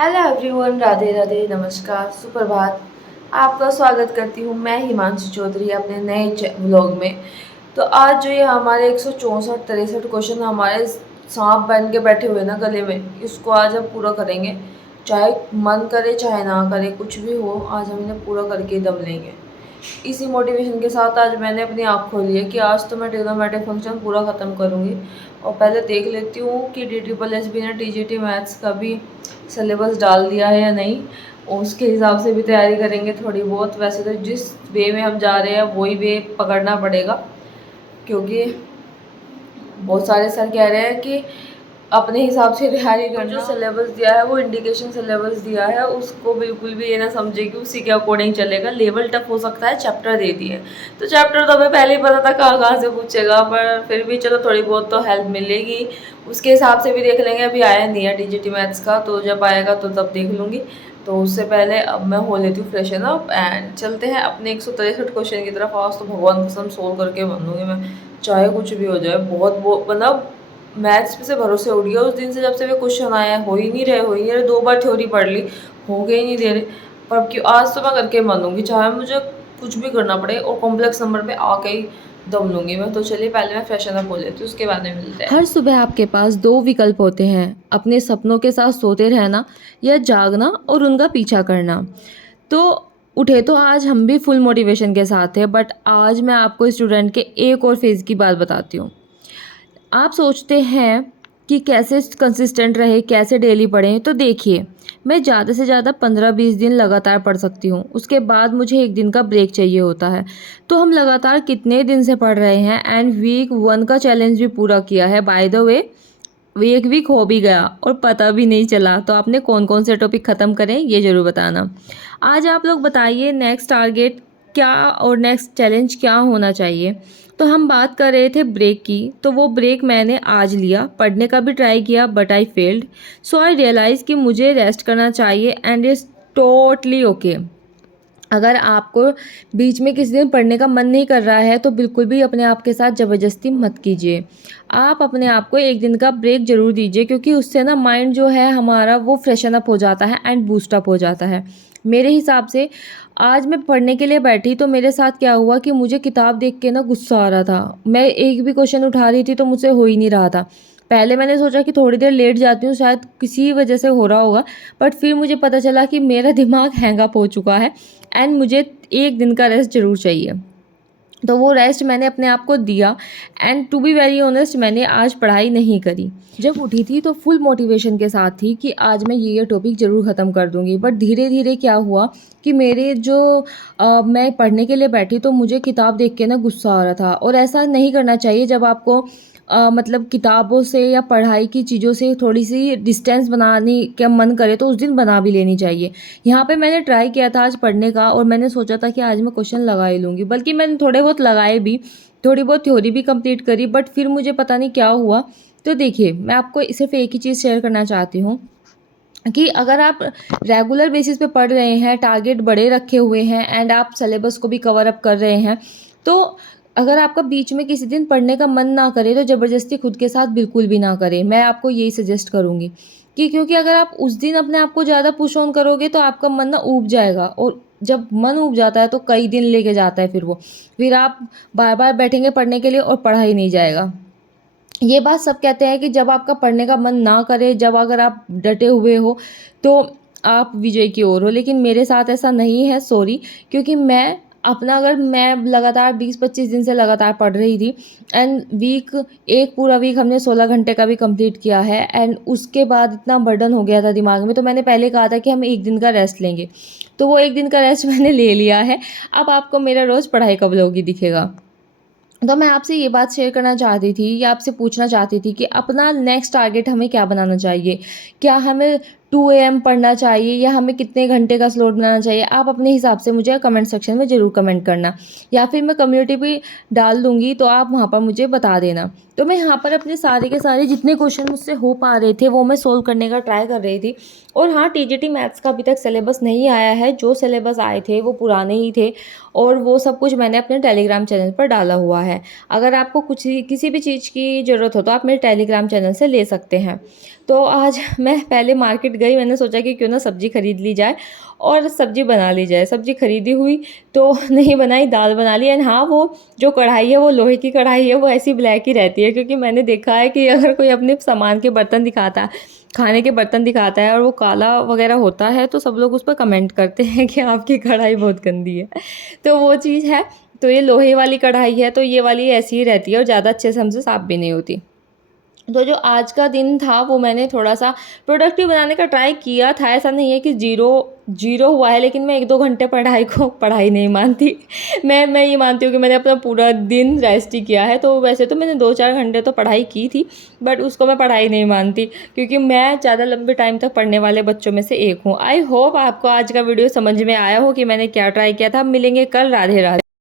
Hello everyone, Radhe Radhe, नमस्कार, सुप्रभात। आपका स्वागत करती हूँ मैं हिमांशु चौधरी अपने नए व्लॉग में। तो आज जो ये हमारे 164-63 क्वेश्चन हमारे सांप बन के बैठे हुए ना गले में, इसको आज हम पूरा करेंगे। चाहे मन करे चाहे ना करे, कुछ भी हो, आज हम इन्हें पूरा करके ही दम लेंगे। इसी मोटिवेशन के साथ आज मैंने अपनी आँख खोली है कि आज तो मैं ट्रिग्नोमेट्रिक फंक्शन पूरा ख़त्म करूँगी। और पहले देख लेती हूँ कि DSSB ने TGT मैथ्स का भी सिलेबस डाल दिया है या नहीं, और उसके हिसाब से भी तैयारी करेंगे थोड़ी बहुत। वैसे तो जिस वे में हम जा रहे हैं वही वे पकड़ना पड़ेगा, क्योंकि बहुत सारे सर कह रहे हैं कि अपने हिसाब से तैयारी करना। जो सिलेबस दिया है वो इंडिकेशन सिलेबस दिया है, उसको बिल्कुल भी ये ना समझे कि उसी के अकॉर्डिंग चलेगा। लेवल टफ हो सकता है, चैप्टर दे दिए तो चैप्टर तो हमें पहले ही पता था कहाँ कहाँ से पूछेगा, पर फिर भी चलो थोड़ी बहुत तो हेल्प मिलेगी। उसके हिसाब से भी देख लेंगे। अभी आया नहीं है TGT मैथ्स का, तो जब आएगा तो तब देख लूँगी। तो उससे पहले अब मैं हो लेती हूँ फ्रेशन अप एंड चलते हैं अपने 163 क्वेश्चन की तरफ। आज तो भगवान कसम सोल्व करके मानूंगी मैं, चाहे कुछ भी हो जाए। बहुत वो मतलब मैथ्स पे से भरोसे उठ गया उस दिन से, जब से वे क्वेश्चन आए हैं। हो ही नहीं रहे 2 बार थ्योरी पढ़ ली, हो गए ही नहीं दे रहे। पर क्यों, आज तो मैं करके मानूंगी, चाहे मुझे कुछ भी करना पड़े। और कॉम्प्लेक्स नंबर पे आके ही दम लूंगी मैं। तो चलिए पहले मैं फ्रेशन अप हो लेती हूँ, उसके बाद में मिलते हैं। हर सुबह आपके पास दो विकल्प होते हैं, अपने सपनों के साथ सोते रहना या जागना और उनका पीछा करना। तो उठे तो आज हम भी फुल मोटिवेशन के साथ हैं, बट आज मैं आपको स्टूडेंट के एक और फेज़ की बात बताती हूँ। आप सोचते हैं कि कैसे कंसिस्टेंट रहे, कैसे डेली पढ़ें। तो देखिए, मैं ज़्यादा से ज़्यादा 15-20 दिन लगातार पढ़ सकती हूँ, उसके बाद मुझे एक दिन का ब्रेक चाहिए होता है। तो हम लगातार कितने दिन से पढ़ रहे हैं एंड वीक 1 का चैलेंज भी पूरा किया है। बाय द वे, एक वीक हो भी गया और पता भी नहीं चला। तो आपने कौन कौन से टॉपिक ख़त्म करें ये ज़रूर बताना। आज आप लोग बताइए नेक्स्ट टारगेट क्या और नेक्स्ट चैलेंज क्या होना चाहिए। तो हम बात कर रहे थे ब्रेक की, तो वो ब्रेक मैंने आज लिया। पढ़ने का भी ट्राई किया but I failed. So I realise कि मुझे रेस्ट करना चाहिए एंड इट्स टोटली ओके। अगर आपको बीच में किसी दिन पढ़ने का मन नहीं कर रहा है तो बिल्कुल भी अपने आप के साथ ज़बरदस्ती मत कीजिए। आप अपने आप को एक दिन का ब्रेक ज़रूर दीजिए, क्योंकि उससे ना माइंड जो है हमारा वो फ्रेशन अप हो जाता है एंड बूस्ट अप हो जाता है। मेरे हिसाब से आज मैं पढ़ने के लिए बैठी तो मेरे साथ क्या हुआ कि मुझे किताब देख के ना गुस्सा आ रहा था। मैं एक भी क्वेश्चन उठा रही थी तो मुझसे हो ही नहीं रहा था। पहले मैंने सोचा कि थोड़ी देर लेट जाती हूँ, शायद किसी वजह से हो रहा होगा। बट फिर मुझे पता चला कि मेरा दिमाग हैंग अप हो चुका है एंड मुझे एक दिन का रेस्ट ज़रूर चाहिए। तो वो रेस्ट मैंने अपने आप को दिया and to be very honest मैंने आज पढ़ाई नहीं करी। जब उठी थी तो फुल मोटिवेशन के साथ थी कि आज मैं ये टॉपिक ज़रूर ख़त्म कर दूँगी। बट धीरे धीरे क्या हुआ कि मेरे जो मैं पढ़ने के लिए बैठी तो मुझे किताब देख के ना गुस्सा आ रहा था। और ऐसा नहीं करना चाहिए। जब आपको मतलब किताबों से या पढ़ाई की चीज़ों से थोड़ी सी डिस्टेंस बनाने का मन करे तो उस दिन बना भी लेनी चाहिए। यहाँ पे मैंने ट्राई किया था आज पढ़ने का और मैंने सोचा था कि आज मैं क्वेश्चन लगा ही लूँगी, बल्कि मैंने थोड़े बहुत लगाए भी, थोड़ी बहुत थ्योरी भी कंप्लीट करी। बट फिर मुझे पता नहीं क्या हुआ। तो देखिए, मैं आपको सिर्फ एक ही चीज़ शेयर करना चाहती हूँ कि अगर आप रेगुलर बेसिस पे पढ़ रहे हैं, टारगेट बड़े रखे हुए हैं एंड आप सिलेबस को भी कवर अप कर रहे हैं, तो अगर आपका बीच में किसी दिन पढ़ने का मन ना करे तो ज़बरदस्ती खुद के साथ बिल्कुल भी ना करें। मैं आपको यही सजेस्ट करूँगी कि क्योंकि अगर आप उस दिन अपने आप को ज़्यादा पुश ऑन करोगे तो आपका मन ना ऊब जाएगा, और जब मन ऊब जाता है तो कई दिन लेके जाता है फिर आप बार बार बैठेंगे पढ़ने के लिए और पढ़ा ही नहीं जाएगा। ये बात सब कहते हैं कि जब आपका पढ़ने का मन ना करे, जब अगर आप डटे हुए हो तो आप विजय की ओर हो। लेकिन मेरे साथ ऐसा नहीं है, सॉरी। क्योंकि मैं अपना अगर मैं लगातार 20-25 दिन से लगातार पढ़ रही थी एंड एक पूरा वीक हमने 16 घंटे का भी कंप्लीट किया है एंड उसके बाद इतना बर्डन हो गया था दिमाग में। तो मैंने पहले कहा था कि हम एक दिन का रेस्ट लेंगे, तो वो एक दिन का रेस्ट मैंने ले लिया है। अब आपको मेरा रोज़ पढ़ाई का व्लॉग ही दिखेगा। तो मैं आपसे ये बात शेयर करना चाहती थी या आपसे पूछना चाहती थी कि अपना नेक्स्ट टारगेट हमें क्या बनाना चाहिए। क्या हमें 2 AM पढ़ना चाहिए या हमें कितने घंटे का स्लॉट बनाना चाहिए। आप अपने हिसाब से मुझे कमेंट सेक्शन में ज़रूर कमेंट करना, या फिर मैं कम्युनिटी पे डाल दूँगी तो आप वहाँ पर मुझे बता देना। तो मैं यहाँ पर अपने सारे के सारे जितने क्वेश्चन मुझसे हो पा रहे थे वो मैं सोल्व करने का ट्राई कर रही थी। और हाँ, टीजीटी मैथ्स का अभी तक सिलेबस नहीं आया है, जो सिलेबस आए थे वो पुराने ही थे और वो सब कुछ मैंने अपने टेलीग्राम चैनल पर डाला हुआ है। अगर आपको कुछ किसी भी चीज़ की ज़रूरत हो तो आप मेरे टेलीग्राम चैनल से ले सकते हैं। तो आज मैं पहले मार्केट गई, मैंने सोचा कि क्यों ना सब्ज़ी खरीद ली जाए और सब्ज़ी बना ली जाए। सब्ज़ी खरीदी हुई तो नहीं बनाई, दाल बना ली। एंड हाँ, वो जो कढ़ाई है वो लोहे की कढ़ाई है, वो ऐसी ब्लैक ही रहती है, क्योंकि मैंने देखा है कि अगर कोई अपने सामान के बर्तन दिखाता है, खाने के बर्तन दिखाता है और वो काला वगैरह होता है, तो सब लोग उस पर कमेंट करते हैं कि आपकी कढ़ाई बहुत गंदी है। तो वो चीज़ है। तो ये लोहे वाली कढ़ाई है, तो ये वाली ऐसी ही रहती है और ज़्यादा अच्छे से हमसे साफ़ भी नहीं होती। तो जो आज का दिन था वो मैंने थोड़ा-सा प्रोडक्टिव बनाने का ट्राई किया था, ऐसा नहीं है कि ज़ीरो ज़ीरो हुआ है, लेकिन मैं 1-2 घंटे पढ़ाई को पढ़ाई नहीं मानती। मैं ये मानती हूँ कि मैंने अपना पूरा दिन रेस्ट ही किया है। तो वैसे तो मैंने 2-4 घंटे तो पढ़ाई की थी, बट उसको मैं पढ़ाई नहीं मानती, क्योंकि मैं ज़्यादा लंबे टाइम तक पढ़ने वाले बच्चों में से एक हूँ। आई होप आपको आज का वीडियो समझ में आया हो कि मैंने क्या ट्राई किया था। मिलेंगे कल। राधे राधे।